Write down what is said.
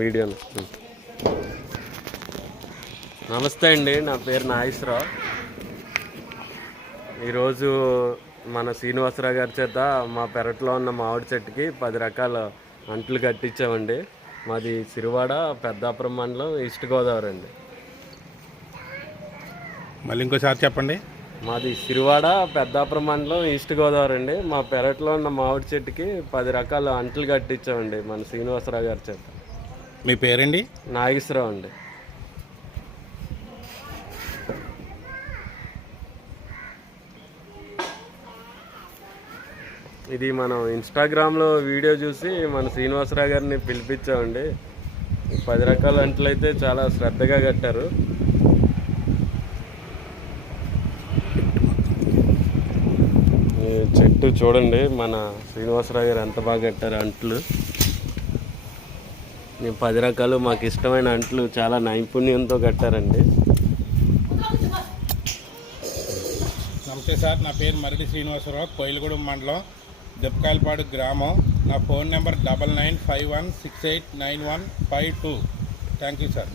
వీడియోను. నమస్తే అండి, నా పేరు నాగేశ్వరరావు. ఈరోజు మన శ్రీనివాసరావు గారి చేత మా పెరట్లో ఉన్న మామిడి చెట్టుకి 10 రకాల అంట్లు కట్టించామండి. మాది సిరివాడ పెద్దాపురం మండలం, ఈస్ట్ గోదావరి అండి. మళ్ళీ ఇంకోసారి చెప్పండి. మాది సిరివాడ పెద్దాపురం మండలం, ఈస్ట్ గోదావరి అండి. మా పెరట్లో ఉన్న మామిడి చెట్టుకి 10 రకాల అంట్లు కట్టించామండి మన శ్రీనివాసరావు గారి చేత. మీ పేరండి? నాగేశ్వరరావు అండి. ఇది మనం ఇన్స్టాగ్రామ్లో వీడియో చూసి మన శ్రీనివాసరావు గారిని పిలిపించామండి. 10 రకాల అంట్లు అయితే చాలా శ్రద్ధగా కట్టారు. ఈ చెట్టు చూడండి, మన శ్రీనివాసరావు గారు ఎంత బాగా కట్టారు అంట్లు. 10 రకాలు మాకు ఇష్టమైన అంట్లు చాలా నైపుణ్యంతో కట్టారండి. నమస్తే సార్, నా పేరు మరిడి శ్రీనివాసరావు, కోయిలగూడెం మండలం, దెబ్బకాయలపాడు గ్రామం. నా phone number 9951689152. Thank you sir.